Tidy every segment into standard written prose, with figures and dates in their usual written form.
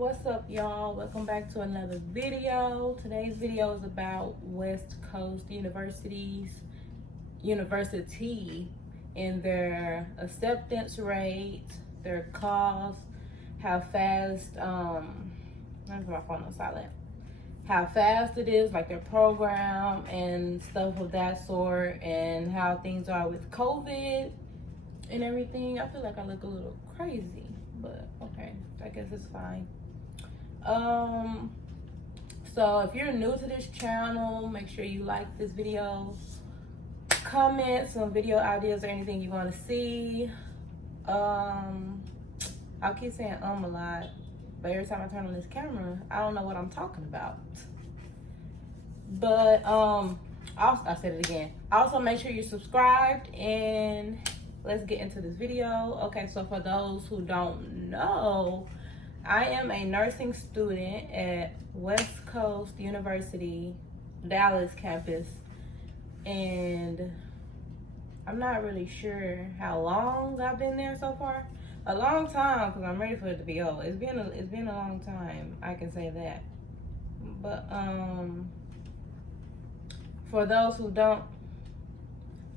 What's up, y'all? Welcome back to another video. Today's video is about West Coast university and their acceptance rate, their cost, how fast let me put my phone on silent, how fast it is, like their program and stuff of that sort, and how things are with COVID and everything. I feel like I look a little crazy, but okay, I guess it's fine. So if you're new to this channel, make sure you like this video, comment some video ideas or anything you want to see. I'll keep saying a lot, but every time I turn on this camera, I don't know what I'm talking about. But I said it again. Also, make sure you're subscribed, and let's get into this video. Okay, so for those who don't know, I am a nursing student at West Coast University Dallas campus, and I'm not really sure how long I've been there so far. A long time, because I'm ready for it to be over. It's been a long time, I can say that. But for those who don't,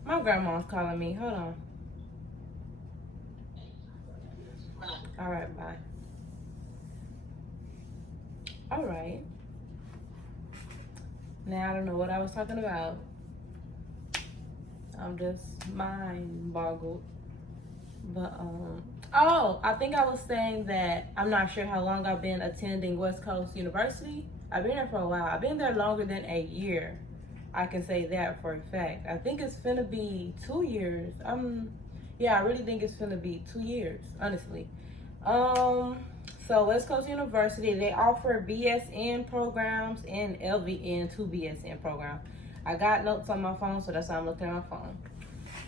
my grandma's calling me. Hold on. All right, bye. All right. Now I don't know what I was talking about. I'm just mind boggled. But oh, I think I was saying that I'm not sure how long I've been attending West Coast University. I've been there for a while. I've been there longer than a year. I can say that for a fact. I think it's finna be 2 years. Yeah, I really think it's finna be 2 years, honestly. So West Coast University, they offer BSN programs and LVN 2 BSN programs. I got notes on my phone, so that's why I'm looking at my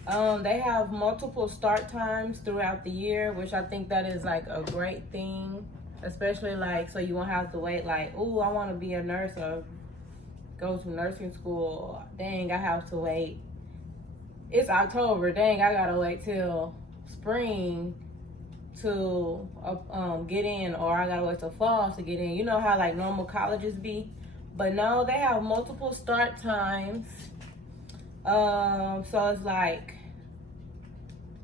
phone. They have multiple start times throughout the year, which I think that is like a great thing, especially like so you won't have to wait like, oh, I want to be a nurse or go to nursing school. Dang, I have to wait. It's October. Dang, I gotta wait till spring to get in, or I gotta wait till fall to get in. You know how like normal colleges be, but no, they have multiple start times. So it's like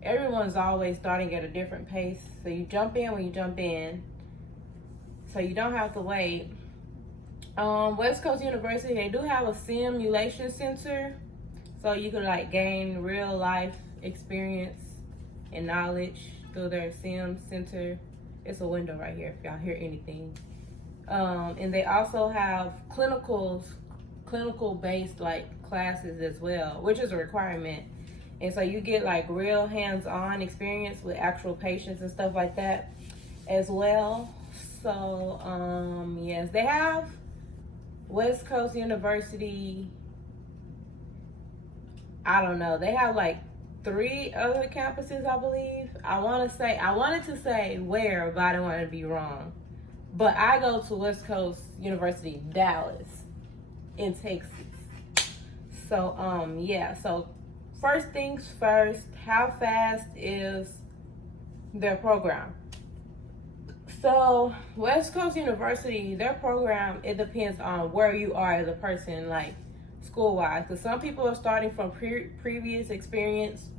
everyone's always starting at a different pace. So you jump in when you jump in, so you don't have to wait. West Coast University, they do have a simulation center, so you can like gain real life experience and knowledge through their sim center. It's a window right here if y'all hear anything. And they also have clinical based like classes as well, which is a requirement. And so you get like real hands-on experience with actual patients and stuff like that as well. So yes, they have West Coast University, I don't know, they have like 3 other campuses, I believe. I wanted to say where, but I don't want to be wrong. But I go to West Coast University Dallas in Texas. So yeah, so first things first, how fast is their program? So West Coast University, their program, it depends on where you are as a person, like school-wise. Because some people are starting from previous experience.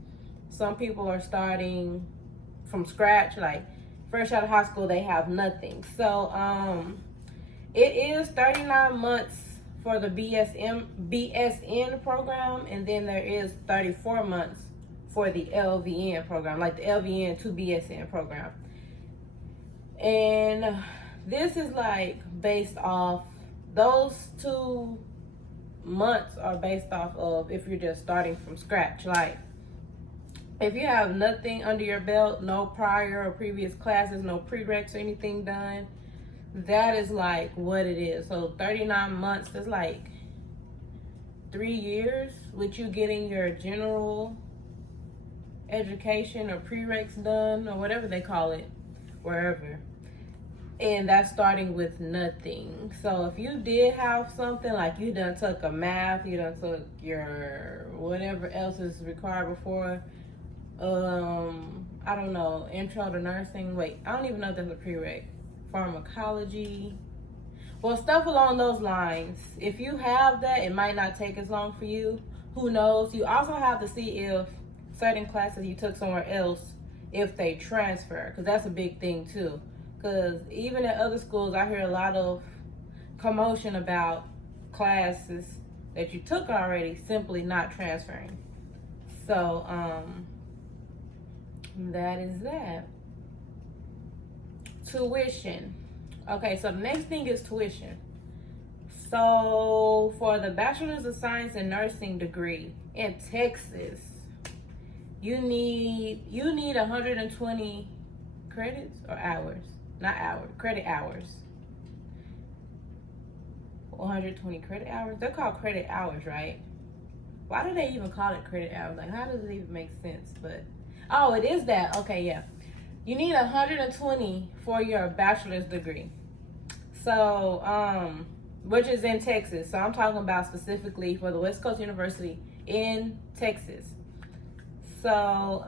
Some people are starting from scratch, like fresh out of high school, they have nothing. So it is 39 months for the BSN program, and then there is 34 months for the LVN program, like the LVN 2 BSN program. And this is like based off, those 2 months are based off of if you're just starting from scratch. Like if you have nothing under your belt, no prior or previous classes, no prereqs or anything done, that is like what it is. So 39 months is like 3 years with you getting your general education or prereqs done or whatever they call it, wherever. And that's starting with nothing. So if you did have something, like you done took a math, you done took your whatever else is required before, I don't know, intro to nursing. Wait, I don't even know if that's a prereq pharmacology. Well, stuff along those lines. If you have that, it might not take as long for you. Who knows? You also have to see if certain classes you took somewhere else, if they transfer, because that's a big thing too. Because even at other schools, I hear a lot of commotion about classes that you took already simply not transferring. So, that is that. Tuition. Okay, so the next thing is tuition. So for the Bachelor's of Science in Nursing degree in Texas, you need 120 credits or hours, not hours, credit hours. 120 credit hours. They're called credit hours, right? Why do they even call it credit hours? Like, how does it even make sense? But oh, it is that. Okay, yeah. You need 120 for your bachelor's degree. So, which is in Texas. So I'm talking about specifically for the West Coast University in Texas. So,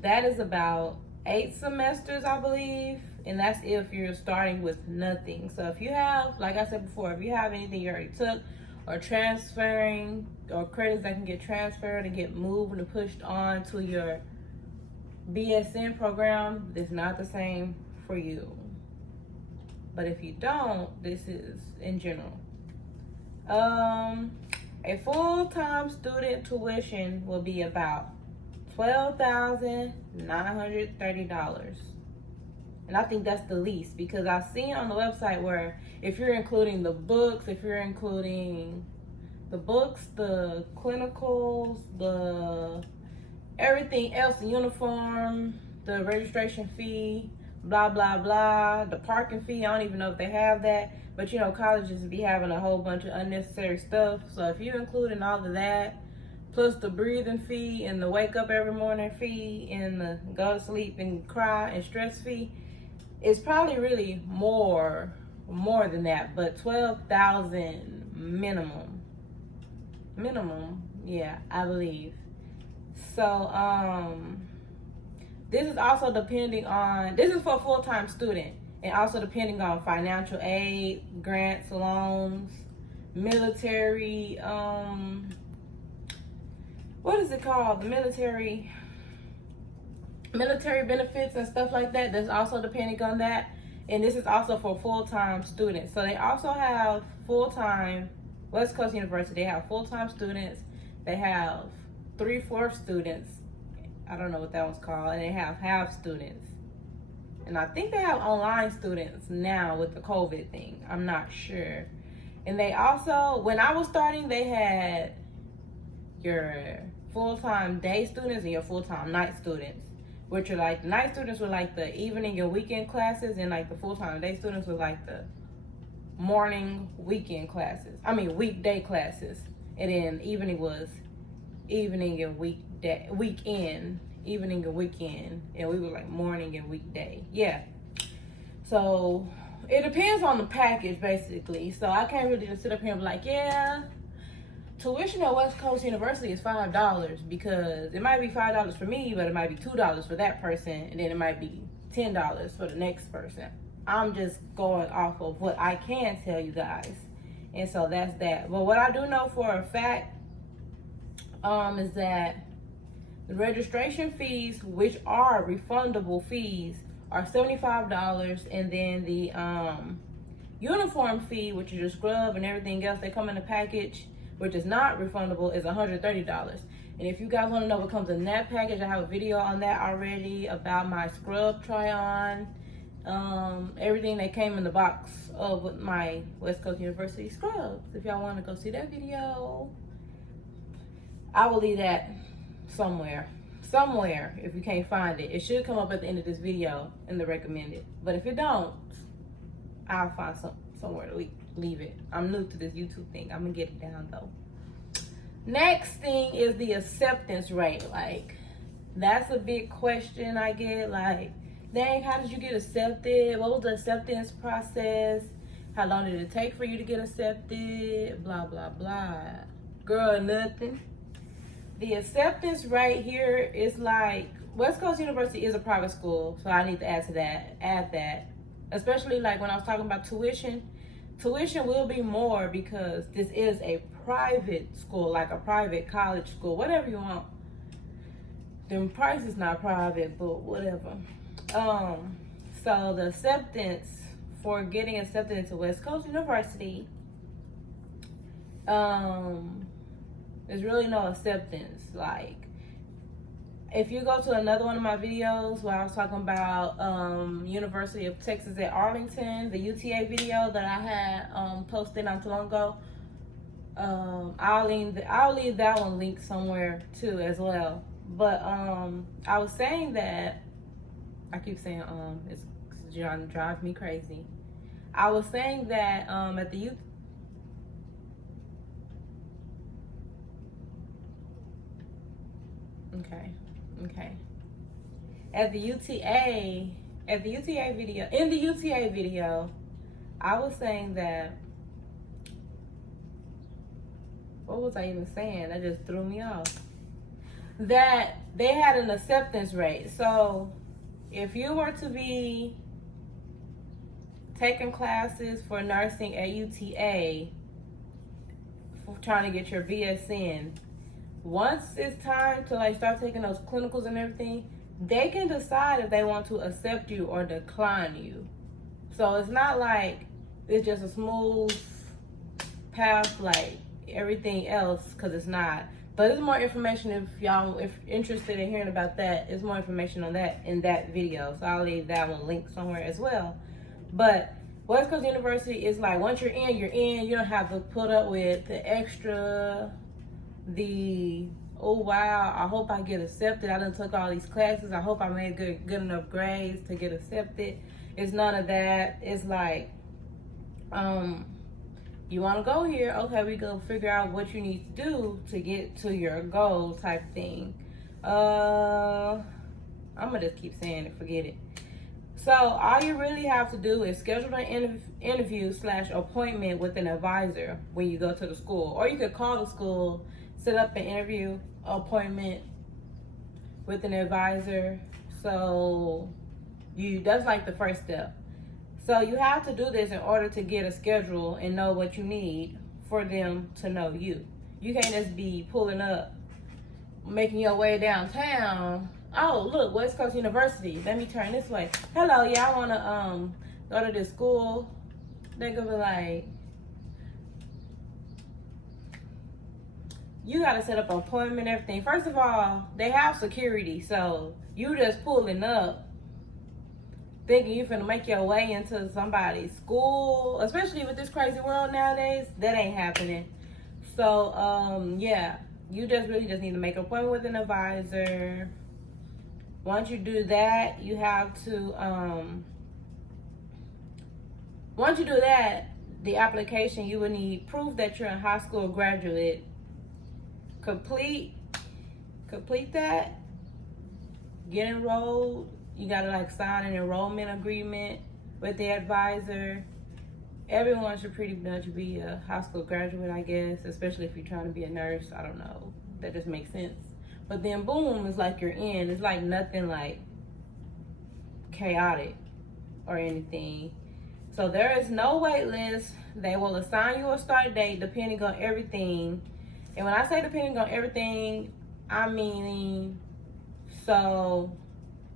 that is about 8 semesters, I believe. And that's if you're starting with nothing. So if you have, like I said before, if you have anything you already took or transferring or credits that can get transferred and get moved and pushed on to your BSN program, it's not the same for you. But if you don't, this is in general. A full-time student tuition will be about $12,930. And I think that's the least, because I've seen on the website where if you're including the books, if you're including the books, the clinicals, the everything else, the uniform, the registration fee, blah, blah, blah, the parking fee, I don't even know if they have that. But, you know, colleges be having a whole bunch of unnecessary stuff. So if you're including all of that, plus the breathing fee and the wake up every morning fee and the go to sleep and cry and stress fee, it's probably really more than that, but 12,000 minimum, yeah, I believe. So, this is also depending on, this is for a full-time student, and also depending on financial aid, grants, loans, military, what is it called? The military benefits and stuff like that. That's also depending on that. And this is also for full-time students. So they also have full-time, West Coast University, they have full-time students. They have 3/4 students. I don't know what that was called. And they have half students. And I think they have online students now with the COVID thing. I'm not sure. And they also, when I was starting, they had your full-time day students and your full-time night students, which are like, the night students were like the evening and weekend classes, and like the full-time day students were like the morning weekday classes. And then evening was evening and weekend, and we were like morning and weekday. Yeah. So it depends on the package basically. So I can't really just sit up here and be like, yeah, tuition at West Coast University is $5, because it might be $5 for me, but it might be $2 for that person, and then it might be $10 for the next person. I'm just going off of what I can tell you guys. And so that's that. But what I do know for a fact is that the registration fees, which are refundable fees, are $75, and then the uniform fee, which is your scrub and everything else that come in the package, which is not refundable, is $130. And if you guys want to know what comes in that package, I have a video on that already about my scrub try-on, everything that came in the box of my West Coast University scrubs. If y'all want to go see that video, I will leave that somewhere. If you can't find it, it should come up at the end of this video in the recommended. But if it don't, I'll find somewhere to leave it. I'm new to this YouTube thing. I'm gonna get it down though. Next thing is the acceptance rate. Like, that's a big question I get. Like, dang, how did you get accepted? What was the acceptance process? How long did it take for you to get accepted? Blah, blah, blah. Girl, nothing. The acceptance rate here is like, West Coast University is a private school, so I need to add that. Especially like when I was talking about tuition. Tuition will be more because this is a private school, like a private college school, whatever you want. The price is not private, but whatever. So the acceptance for getting accepted into West Coast University, there's really no acceptance. Like, if you go to another one of my videos where I was talking about University of Texas at Arlington, the UTA video that I had posted not too long ago, I'll leave that one linked somewhere too as well. But I was saying that, I keep saying it's trying to drive me crazy. I was saying that at the Okay. At the UTA video, in the UTA video, I was saying that, what was I even saying? That just threw me off. That they had an acceptance rate. So if you were to be taking classes for nursing at UTA, for trying to get your BSN, once it's time to like start taking those clinicals and everything, they can decide if they want to accept you or decline you. So it's not like it's just a smooth path like everything else, because it's not. But there's more information if interested in hearing about that. There's more information on that in that video. So I'll leave that one linked somewhere as well. But West Coast University is like, once you're in, you're in. You don't have to put up with the extra, oh wow, I hope I get accepted. I done took all these classes. I hope I made good enough grades to get accepted. It's none of that. It's like, you want to go here? Okay, we go figure out what you need to do to get to your goal type thing. I'm gonna just keep saying it, forget it. So all you really have to do is schedule an interview/appointment with an advisor when you go to the school, or you could call the school, set up an interview appointment with an advisor. So that's like the first step. So you have to do this in order to get a schedule and know what you need for them to know you. You can't just be pulling up, making your way downtown. Oh, look, West Coast University. Let me turn this way. Hello, yeah, I want to go to this school. They're going to be like, you got to set up an appointment and everything. First of all, they have security. So you just pulling up, thinking you're finna make your way into somebody's school, especially with this crazy world nowadays, that ain't happening. So, yeah, you just really just need to make an appointment with an advisor. Once you do that, you have to, once you do that, the application, you will need proof that you're a high school graduate. Complete that, get enrolled. You gotta like sign an enrollment agreement with the advisor. Everyone should pretty much be a high school graduate, I guess, especially if you're trying to be a nurse. I don't know, that just makes sense. But then boom, it's like you're in. It's like nothing like chaotic or anything. So there is no wait list. They will assign you a start date depending on everything. And when I say depending on everything, I mean, so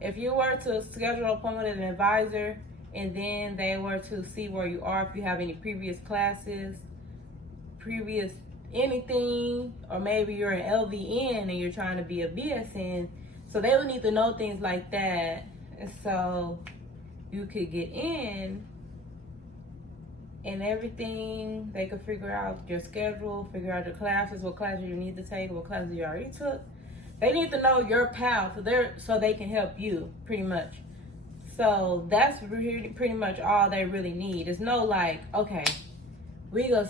if you were to schedule an appointment with an advisor and then they were to see where you are, if you have any previous classes, previous anything, or maybe you're an LVN and you're trying to be a BSN, so they would need to know things like that. And so you could get in and everything. They could figure out your schedule, figure out your classes, what classes you need to take, what classes you already took. They need to know your path so they can help you, pretty much. So that's really pretty much all they really need. It's no like, okay, we go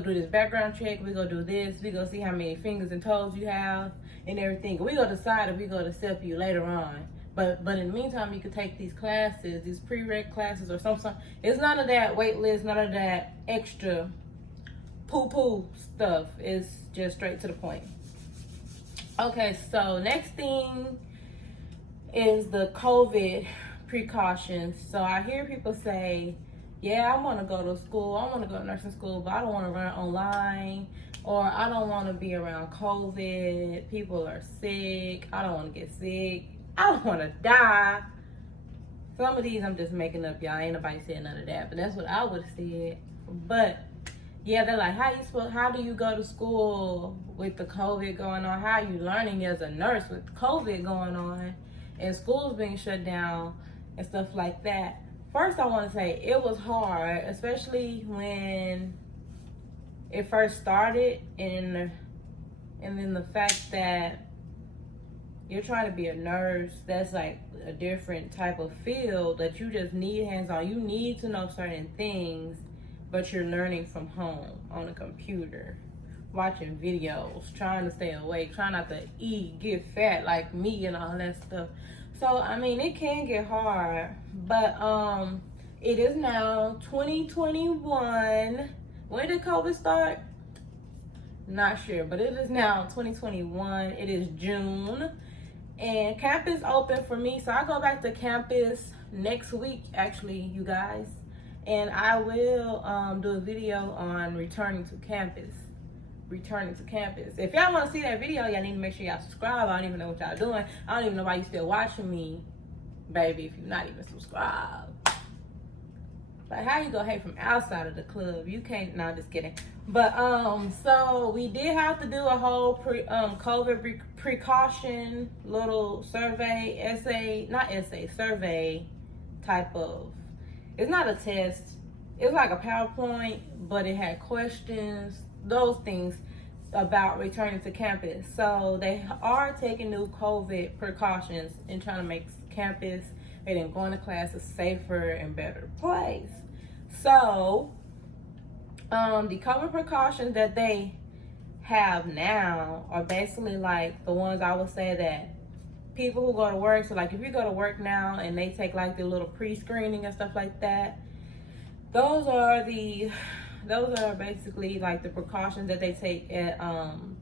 do this background check, we go do this, we go see how many fingers and toes you have and everything. We go decide if we go to accept you later on. But in the meantime, you could take these classes, these prereq classes or something. It's none of that wait list, none of that extra poo-poo stuff. It's just straight to the point. Okay, so next thing is the COVID precautions. So I hear people say, yeah, I want to go to school, I want to go to nursing school, but I don't want to run online, or I don't want to be around COVID. People are sick. I don't want to get sick. I don't want to die. Some of these I'm just making up, y'all. Ain't nobody said none of that, but that's what I would have said. But yeah, they're like, how do you go to school with the COVID going on? How are you learning as a nurse with COVID going on and schools being shut down and stuff like that? First, I want to say it was hard, especially when it first started, and then the fact that you're trying to be a nurse, that's like a different type of field that you just need hands-on. You need to know certain things, but you're learning from home on a computer, watching videos, trying to stay awake, trying not to eat, get fat like me and all that stuff. So, I mean, it can get hard, but it is now 2021. When did COVID start? Not sure, but it is now 2021. It is June, and campus open for me. So I go back to campus next week, actually, you guys. And I will do a video on returning to campus. If y'all want to see that video, y'all need to make sure y'all subscribe. I don't even know what y'all doing. I don't even know why you still watching me, baby, if you're not even subscribed. Like, how you gonna hate from outside of the club? You can't. No, just kidding. But so we did have to do a whole COVID precaution little survey type of. It's not a test. It's like a PowerPoint, but it had questions, those things about returning to campus. So they are taking new COVID precautions and trying to make campus and going to class a safer and better place. So the COVID precautions that they have now are basically like the ones I would say that people who go to work, so like if you go to work now and they take like the little pre-screening and stuff like that, those are basically like the precautions that they take at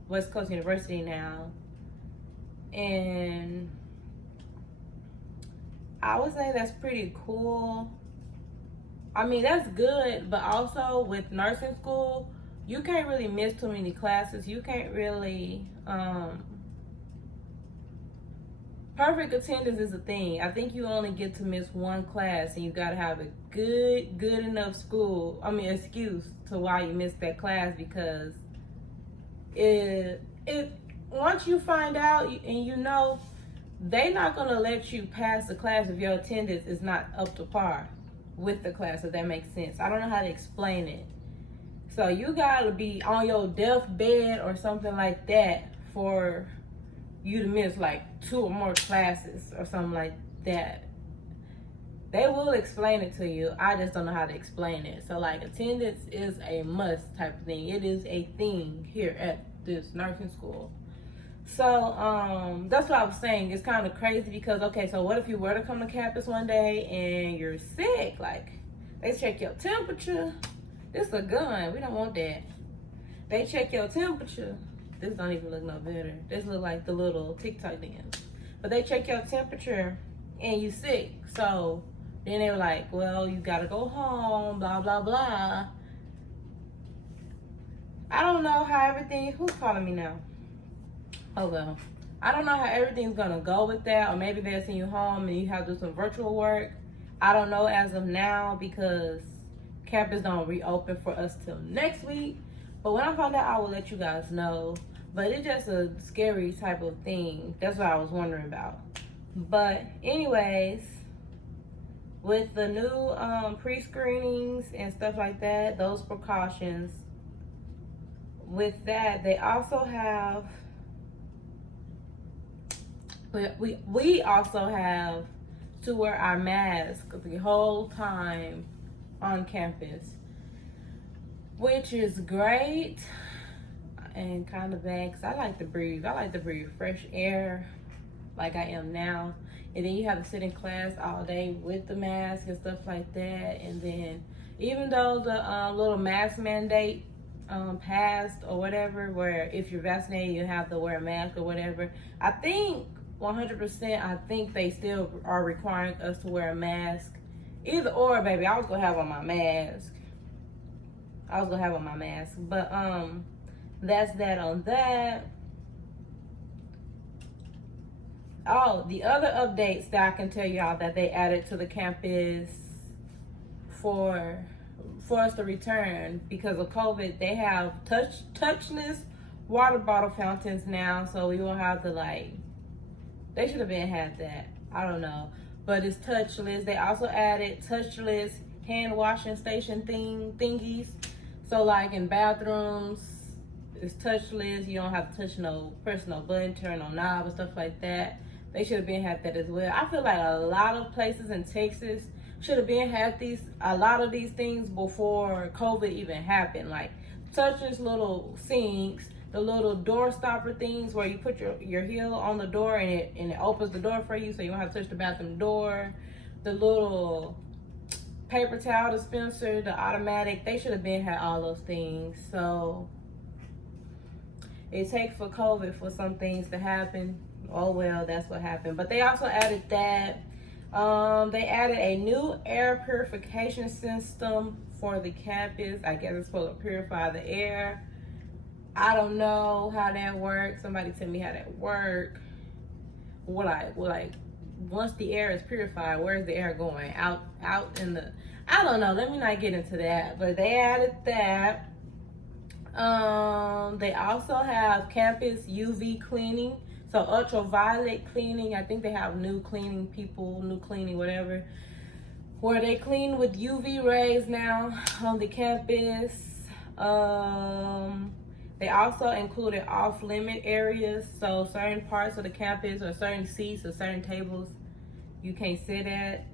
West Coast University now. And I would say that's pretty cool. I mean, that's good, but also with nursing school, you can't really miss too many classes. You can't really perfect attendance is a thing. I think you only get to miss one class, and you gotta have a good enough excuse to why you missed that class, because it once you find out and you know, they're not gonna let you pass the class if your attendance is not up to par with the class, if that makes sense. I don't know how to explain it. So you gotta be on your deathbed or something like that for you to miss like 2 or more classes or something like that. They will explain it to you. I just don't know how to explain it. So like, attendance is a must type of thing. It is a thing here at this nursing school. So that's what I was saying. It's kind of crazy because, okay, so what if you were to come to campus one day and you're sick? Like, they check your temperature. This is a gun. We don't want that. They check your temperature. This don't even look no better. This look like the little TikTok dance. But they check your temperature and you sick. So then they were like, well, you gotta go home, blah, blah, blah. I don't know how everything, who's calling me now? Oh well. I don't know how everything's gonna go with that, or maybe they'll send you home and you have to do some virtual work. I don't know as of now because campus don't reopen for us till next week. But when I find out, I will let you guys know. But it's just a scary type of thing. That's what I was wondering about. But anyways, with the new pre-screenings and stuff like that, those precautions, with that, they also have, we also have to wear our masks the whole time on campus, which is great and kind of bad because I like to breathe. I like to breathe fresh air like I am now. And then you have to sit in class all day with the mask and stuff like that. And then even though the little mask mandate passed or whatever, where if you're vaccinated you have to wear a mask or whatever. I think 100%, I think they still are requiring us to wear a mask. Either or, baby. I was gonna have on my mask. But that's that on that. Oh, the other updates that I can tell y'all that they added to the campus for us to return because of COVID, they have touchless water bottle fountains now, so we won't have to they should have had that. I don't know. But it's touchless. They also added touchless hand washing station thingies. So like in bathrooms, it's touchless. You don't have to press no button, turn no knob and stuff like that. They should have had that as well. I feel like a lot of places in Texas should have had a lot of these things before COVID even happened. Like touchless little sinks, the little door stopper things where you put your heel on the door and it opens the door for you so you don't have to touch the bathroom door. The little paper towel dispenser, the automatic, they should have had all those things. So it takes for COVID for some things to happen. Oh well, that's what happened. But they also added that. They added a new air purification system for the campus. I guess it's supposed to purify the air. I don't know how that works. Somebody tell me how that works. Once the air is purified, where's the air going? Out in the, I don't know. Let me not get into that. But they added that. They also have campus UV cleaning. So ultraviolet cleaning. I think they have new cleaning whatever, where they clean with UV rays now on the campus. They also included off-limit areas. So certain parts of the campus or certain seats or certain tables you can't sit at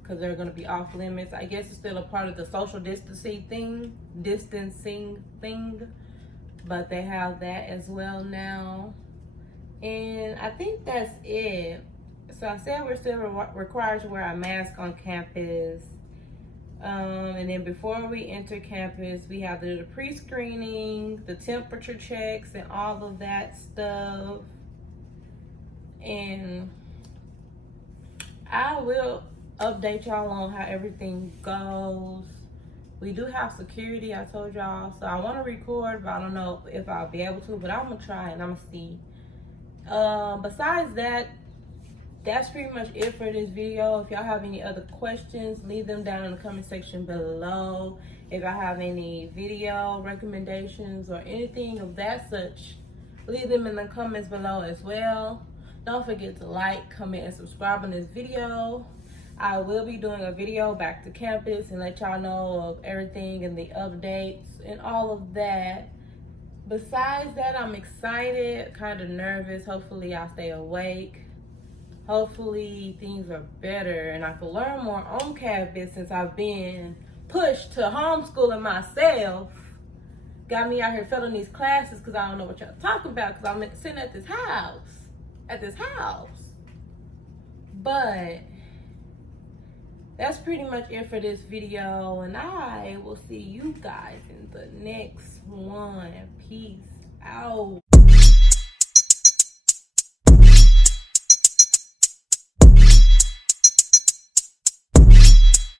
because they're going to be off limits. I guess it's still a part of the social distancing thing, but they have that as well now. And I think that's it. So I said we're still required to wear a mask on campus. And then before we enter campus, we have to do the pre-screening, the temperature checks, and all of that stuff. And I will update y'all on how everything goes. We do have security, I told y'all. So I want to record, but I don't know if I'll be able to. But I'm going to try and I'm going to see. Besides that, that's pretty much it for this video. If y'all have any other questions, leave them down in the comment section below. If I have any video recommendations or anything of that such, leave them in the comments below as well. Don't forget to like, comment, and subscribe on this video. I will be doing a video back to campus and let y'all know of everything and the updates and all of that. Besides that, I'm excited, kind of nervous. Hopefully I'll stay awake. Hopefully things are better and I can learn more on campus since I've been pushed to homeschooling myself. Got me out here failing these classes because I don't know what y'all talking about because I'm sitting at this house. But that's pretty much it for this video, and I will see you guys in the next one. Peace out.